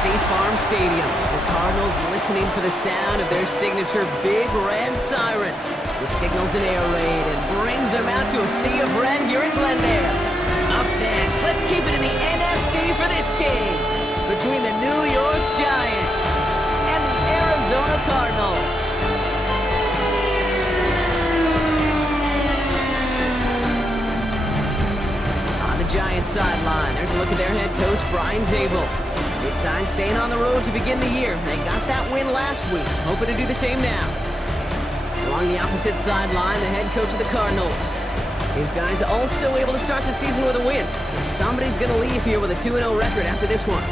State Farm Stadium. The Cardinals listening for the sound of their signature Big Red Siren, which signals an air raid and brings them out to a sea of red here in Glendale. Up next, let's keep it in the NFC for this game between the New York Giants and the Arizona Cardinals. On the Giants sideline, there's a look at their head coach, Brian Dable. They signed staying on the road to begin the year. They got that win last week, hoping to do the same now. Along the opposite sideline, the head coach of the Cardinals. These guys also able to start the season with a win, so somebody's going to leave here with a 2-0 record after this one.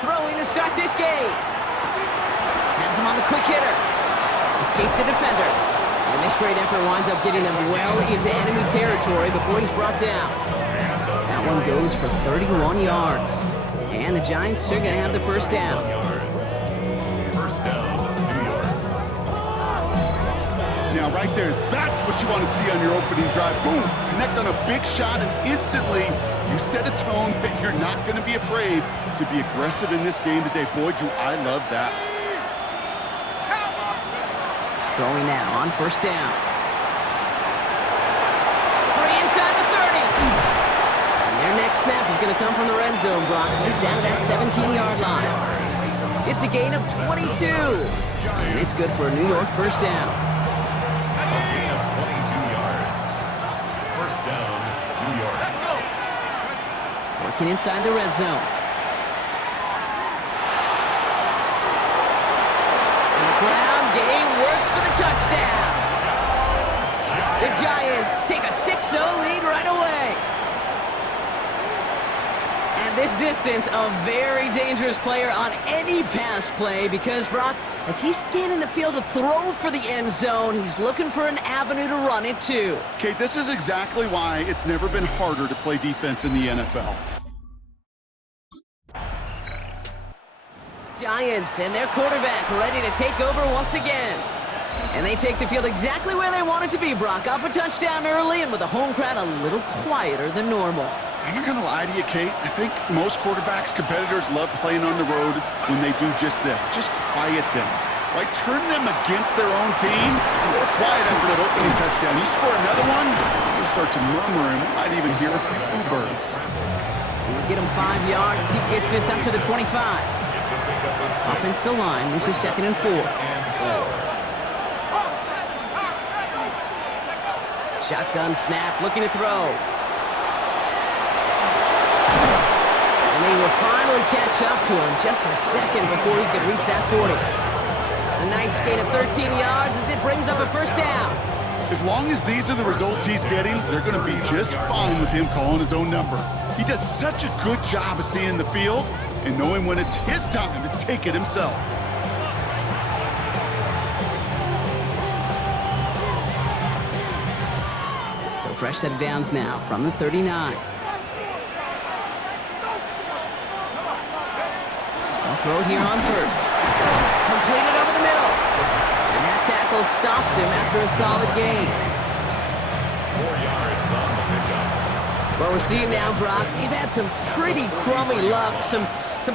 Throwing to start this game. Has him on the quick hitter. Escapes the defender. And this great effort winds up getting him well into enemy territory before he's brought down. That one goes for 31 yards. And the Giants are going to have the first down. First down, New York. Now right there, that's what you want to see on your opening drive. Boom! Connect on a big shot and instantly you set a tone that you're not going to be afraid to be aggressive in this game today. Boy, do I love that. Throwing now on first down. Free inside the 30. And their next snap is going to come from the red zone, Brock. He's down at that 17-yard line. It's a gain of 22. And it's good for a New York first down. A gain of 22 yards. First down, New York. Working inside the red zone. And the ground game works for the touchdown. The Giants take a 6-0 lead right away. At this distance, a very dangerous player on any pass play because, Brock, as he's scanning the field to throw for the end zone, he's looking for an avenue to run it too. Kate, this is exactly why it's never been harder to play defense in the NFL. Giants and their quarterback ready to take over once again. And they take the field exactly where they want it to be, Brock. Up a touchdown early and with a home crowd a little quieter than normal. I'm not going to lie to you, Kate. I think most quarterbacks, competitors love playing on the road when they do just this. Just quiet them. Like turn them against their own team. They're quiet after that opening touchdown. You score another one, they'll start to murmur and we might even hear a few bluebirds. We'll get him 5 yards as he gets this up to the 25. Offensive line, this is 2nd and 4. Shotgun snap, looking to throw. And they will finally catch up to him just a second before he could reach that 40. A nice gain of 13 yards as it brings up a first down. As long as these are the results he's getting, they're going to be just fine with him calling his own number. He does such a good job of seeing the field and knowing when it's his time to take it himself. So fresh set of downs now from the 39. They'll throw it here on first. Completed over the middle. And that tackle stops him after a solid gain. 4 yards on the pickup. Well, we're seeing now, Brock, they've had some pretty crummy luck, some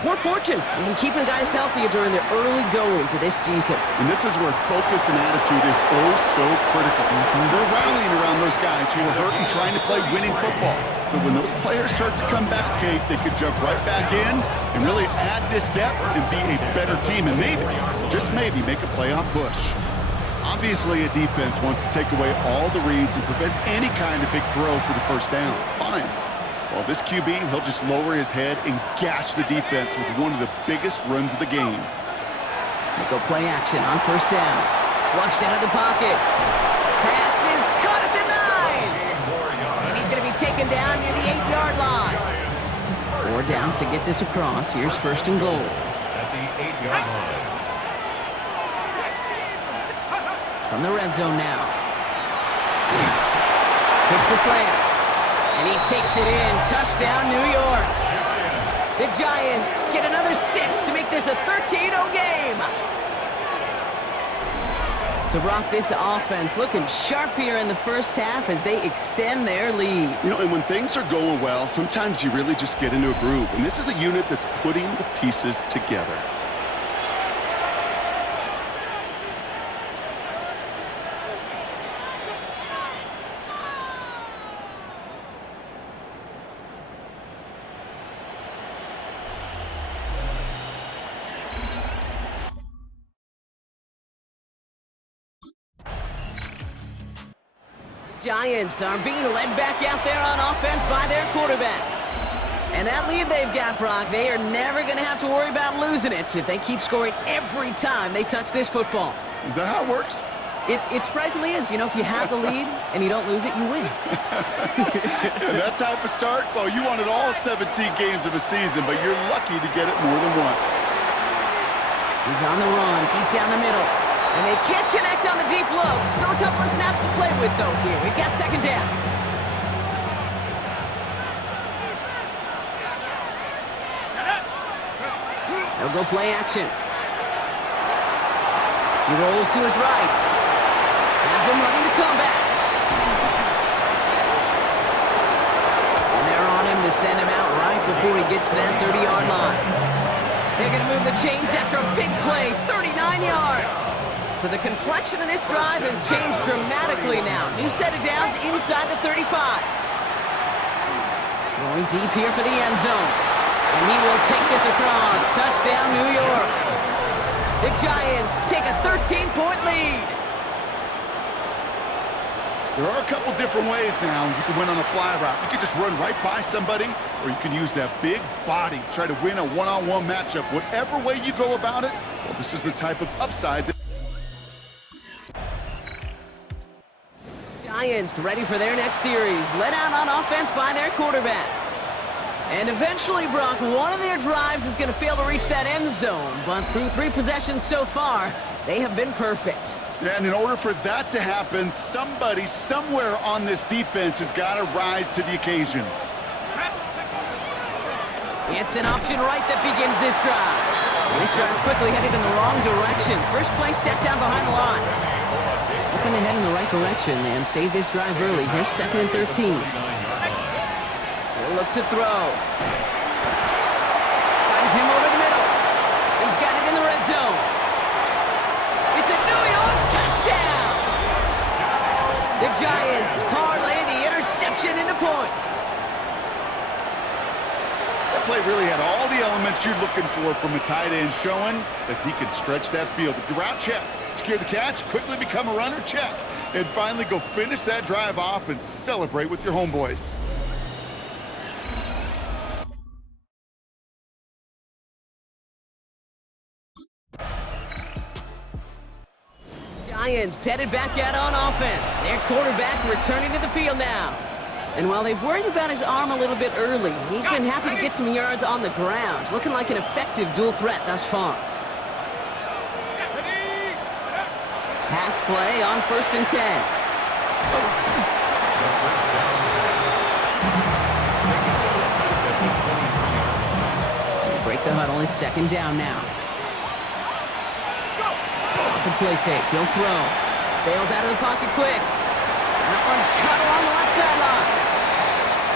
poor fortune in keeping guys healthy during their early goings of this season. And this is where focus and attitude is oh so critical. They're rallying around those guys who are hurt and trying to play winning football. So when those players start to come back, Kate, they could jump right back in and really add this depth and be a better team and maybe, just maybe, make a playoff push. Obviously, a defense wants to take away all the reads and prevent any kind of big throw for the first down. Fine. Well, this QB, he'll just lower his head and gash the defense with one of the biggest runs of the game. They go play action on first down. Flushed out of the pocket. Pass is caught at the 9. And he's second down near the 8-yard line. 4 downs to get this across. Here's first and goal. At the 8-yard line. From the red zone now. Hits the slant. And he takes it in. Touchdown, New York. The Giants get another 6 to make this a 13-0 game. So, Brock, this offense looking sharp here in the first half as they extend their lead. You know, and when things are going well, sometimes you really just get into a groove. And this is a unit that's putting the pieces together. Giants are being led back out there on offense by their quarterback. And that lead they've got, Brock, they are never going to have to worry about losing it if they keep scoring every time they touch this football. Is that how it works? It surprisingly is. You know, if you have the lead and you don't lose it, you win. And that type of start, well, you wanted all 17 games of a season, but you're lucky to get it more than once. He's on the run, deep down the middle. And they can't connect on the deep low. Still a couple of snaps to play with, though, here. We've got second down. They'll go play action. He rolls to his right. Has him running the comeback. And they're on him to send him out right before he gets to that 30-yard line. They're going to move the chains after a big play, 39 yards. So the complexion of this drive has changed dramatically now. New set of downs inside the 35. Going deep here for the end zone. And he will take this across. Touchdown, New York. The Giants take a 13-point lead. There are a couple different ways now. You can win on a fly route. You can just run right by somebody, or you can use that big body, try to win a one-on-one matchup. Whatever way you go about it, well, this is the type of upside that Giants ready for their next series. Led out on offense by their quarterback. And eventually, Brock, one of their drives is going to fail to reach that end zone. But through 3 possessions so far, they have been perfect. Yeah, and in order for that to happen, somebody somewhere on this defense has got to rise to the occasion. It's an option right that begins this drive. And this drive is quickly headed in the wrong direction. First play set down behind the line. Hoping to head in the right direction and save this drive early. Here's second and 13. He'll look to throw. Finds him over the middle. He's got it in the red zone. It's a New York touchdown! The Giants parlay the interception into points. That play really had all the elements you're looking for from a tight end, showing that he can stretch that field with the route check. Secure the catch, quickly become a runner, check. And finally go finish that drive off and celebrate with your homeboys. Giants headed back out on offense. Their quarterback returning to the field now. And while they've worried about his arm a little bit early, he's been happy to get some yards on the ground. Looking like an effective dual threat thus far. Pass play on 1st and 10. They break the huddle. It's second down now. Off the play fake. He'll throw. Bails out of the pocket quick. That one's cut along the left sideline.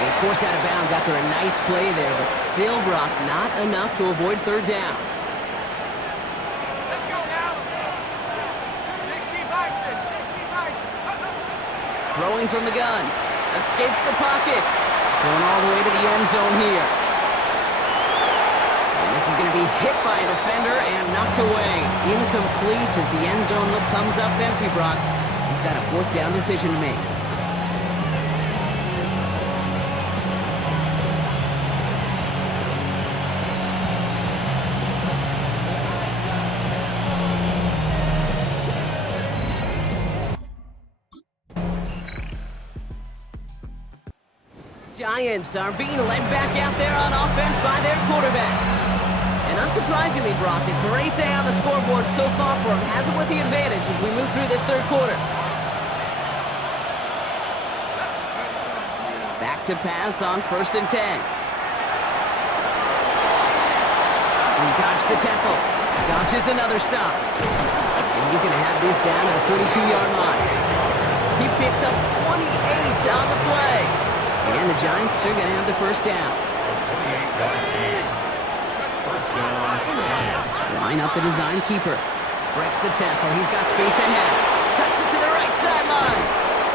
He's forced out of bounds after a nice play there, but still, Brock, not enough to avoid third down. Throwing from the gun. Escapes the pocket. Going all the way to the end zone here. And this is going to be hit by a defender and knocked away. Incomplete as the end zone look comes up empty, Brock. You've got a 4th down decision to make. Giants are being led back out there on offense by their quarterback. And unsurprisingly, Brock, a great day on the scoreboard so far for him. Has it with the advantage as we move through this third quarter. Back to pass on 1st and 10. He dodged the tackle. Dodges another stop. And he's going to have this down at the 42-yard line. He picks up 28 on the play. And the Giants are going to have the first down. 28-yard gain. First down, Giants. Line up the design keeper. Breaks the tackle. He's got space ahead. Cuts it to the right sideline.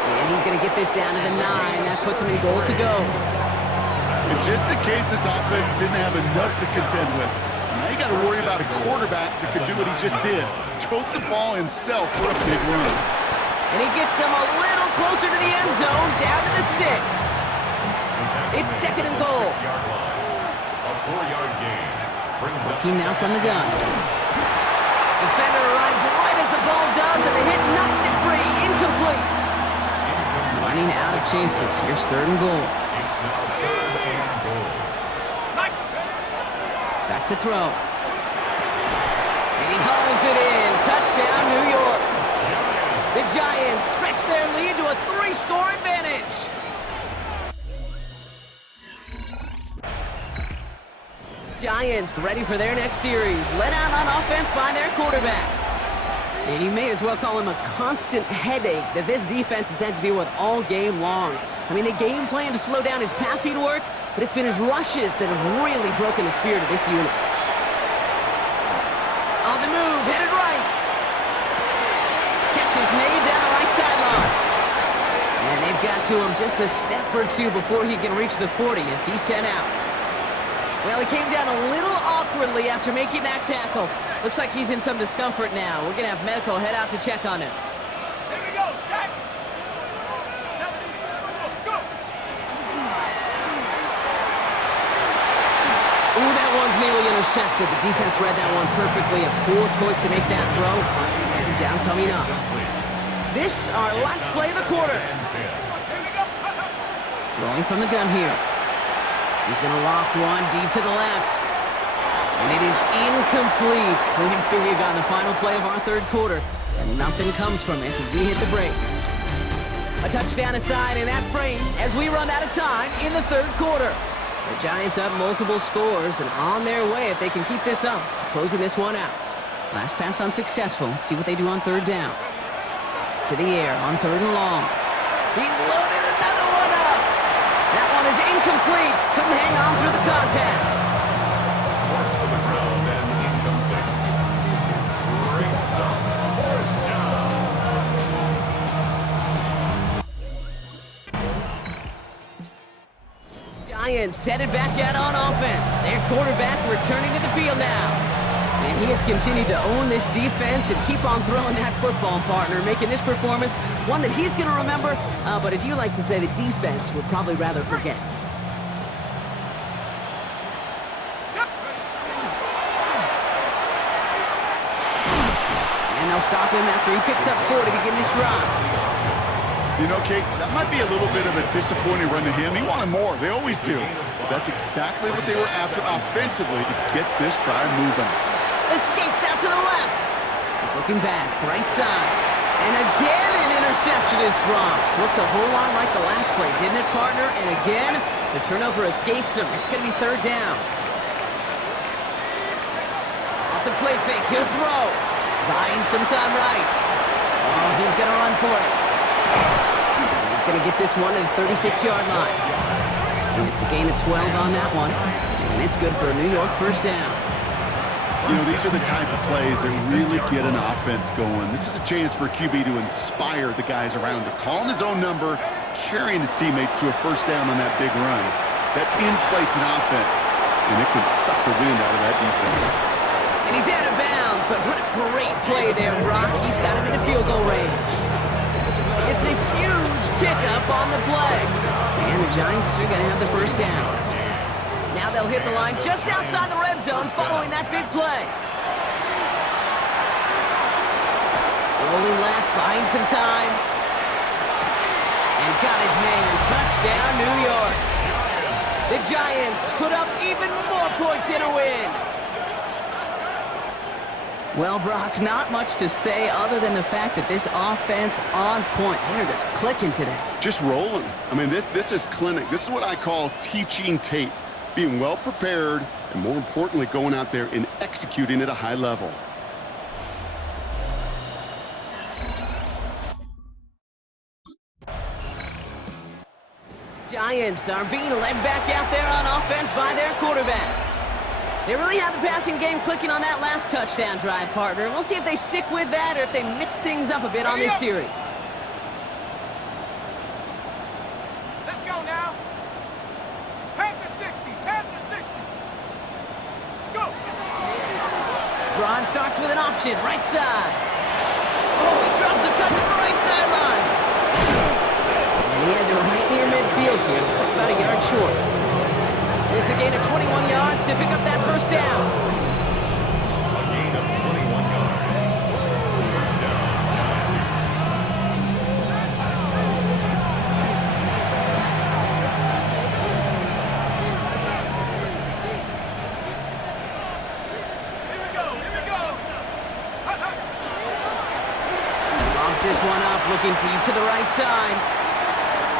And he's going to get this down to the 9. That puts him in goal to go. And just in case this offense didn't have enough to contend with, now you got to worry about a quarterback that could do what he just did. Tote the ball himself for a big run. And he gets them a little closer to the end zone, down to the 6. It's 2nd and goal. 6-yard line. A 4-yard gain. Brings up Looking now from the gun. Defender arrives right as the ball does, and the hit knocks it free. Incomplete. Running out of chances. Here's 3rd and goal. It's now 3rd and goal. Back to throw. And he hauls it in. Touchdown, New York. The Giants stretch their lead to a 3-score advantage. Giants ready for their next series. Led out on offense by their quarterback. And you may as well call him a constant headache that this defense has had to deal with all game long. I mean, they game plan to slow down his passing work, but it's been his rushes that have really broken the spirit of this unit. On the move, headed right. Catch is made down the right sideline. And they've got to him just a step or two before he can reach the 40 as he's sent out. Well, he came down a little awkwardly after making that tackle. Looks like he's in some discomfort now. We're going to have medical head out to check on him. Here we go, set. Go. Ooh, that one's nearly intercepted. The defense read that one perfectly. A poor choice to make that throw. 2nd down coming up. This, our last play of the quarter. Throwing from the gun here. He's going to loft one deep to the left. And it is incomplete. Went big on the final play of our 3rd quarter. And nothing comes from it as we hit the break. A touchdown aside in that frame as we run out of time in the 3rd quarter. The Giants up multiple scores and on their way if they can keep this up to closing this one out. Last pass unsuccessful. Let's see what they do on 3rd down. To the air on 3rd and long. He's loaded another one up. That one is incomplete. Couldn't hang on through the contact. Forced to the ground and incomplete. Brings up 4th down. Giants headed back out on offense. Their quarterback returning to the field now. And he has continued to own this defense and keep on throwing that football, partner, making this performance one that he's going to remember, but as you like to say, the defense would probably rather forget. And they'll stop him after he picks up 4 to begin this drive. You know, Kate, that might be a little bit of a disappointing run to him. He wanted more. They always do. But that's exactly what they were after offensively to get this drive moving. Escapes out to the left. He's looking back, right side. And again, an interception is dropped. Looked a whole lot like the last play, didn't it, partner? And again, the turnover escapes him. It's going to be 3rd down. Off the play fake, he'll throw. Buying some time right. Oh, he's going to run for it. And he's going to get this one to the 36-yard line. And it's a gain of 12 on that one. And it's good for a New York 1st down. You know, these are the type of plays that really get an offense going. This is a chance for a QB to inspire the guys around him. Calling his own number, carrying his teammates to a 1st down on that big run. That inflates an offense, and it can suck the wind out of that defense. And he's out of bounds, but what a great play there, Brock. He's got him in the field goal range. It's a huge pickup on the play. And the Giants are going to have the 1st down. Now they'll hit the line just outside the red zone following that big play. Rolling left, buying some time. And got his man. Touchdown, New York. The Giants put up even more points in a win. Well, Brock, not much to say other than the fact that this offense on point. They're just clicking today. Just rolling. I mean, this is clinic. This is what I call teaching tape. Being well prepared, and more importantly, going out there and executing at a high level. Giants are being led back out there on offense by their quarterback. They really had the passing game clicking on that last touchdown drive, partner. We'll see if they stick with that or if they mix things up a bit on this series. Let's go now. Panther 60. Panther 60. Let's go. Drive starts with an option, right side. Oh, he drops a cut to the right sideline. And he has it right near midfield here. Looks like about a yard short. It's a gain of 21 yards to pick up that first down. A gain of 21 yards. First down, Giants. Here we go. Here we go. Lobs this one up, looking deep to the right side.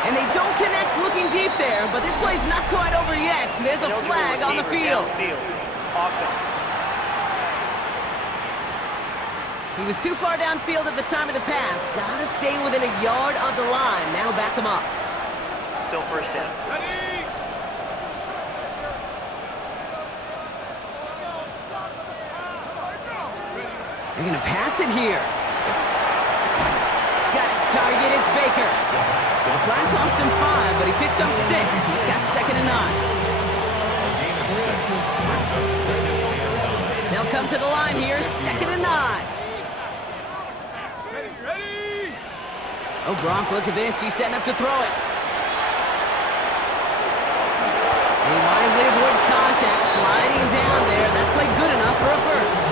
And they don't connect looking deep there, but this play's not quite over yet. So there's a flag on the field. He was too far downfield at the time of the pass. Gotta stay within a yard of the line. That'll back him up. Still first down. Ready. They're gonna pass it here. Got his target, it's Baker. So the flag cost him 5, but he picks up 6. He's got 2nd and 9. A gain of 6 brings up 2nd and 9. They'll come to the line here, 2nd and 9. Ready. Ready. Oh, Gronk, look at this. He's setting up to throw it. He wisely avoids contact, sliding down there. That played good enough for a first.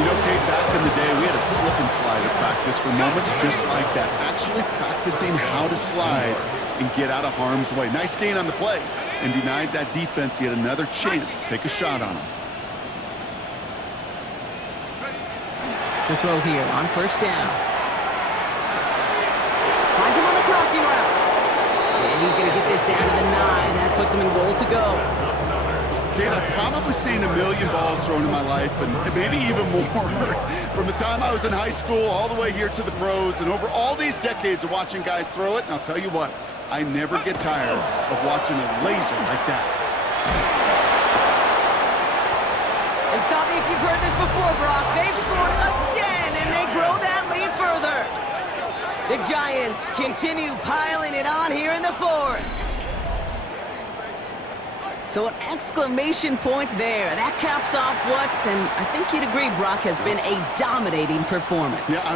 You know, Kate, back in the day, we had a slip and slide at practice for moments just like that. Actually practicing how to slide and get out of harm's way. Nice gain on the play. And denied that defense yet another chance to take a shot on him. To throw here on first down. Finds him on the crossing route. And he's going to get this down to the 9. That puts him in goal to go. Kate, I've probably seen a million balls thrown in my life, and maybe even more. From the time I was in high school all the way here to the pros, and over all these decades of watching guys throw it, and I'll tell you what, I never get tired of watching a laser like that. And stop me if you've heard this before, Brock. They've scored again, and they grow that lead further. The Giants continue piling it on here in the 4th. So an exclamation point there. That caps off what, and I think you'd agree, Brock, has been a dominating performance. Yeah,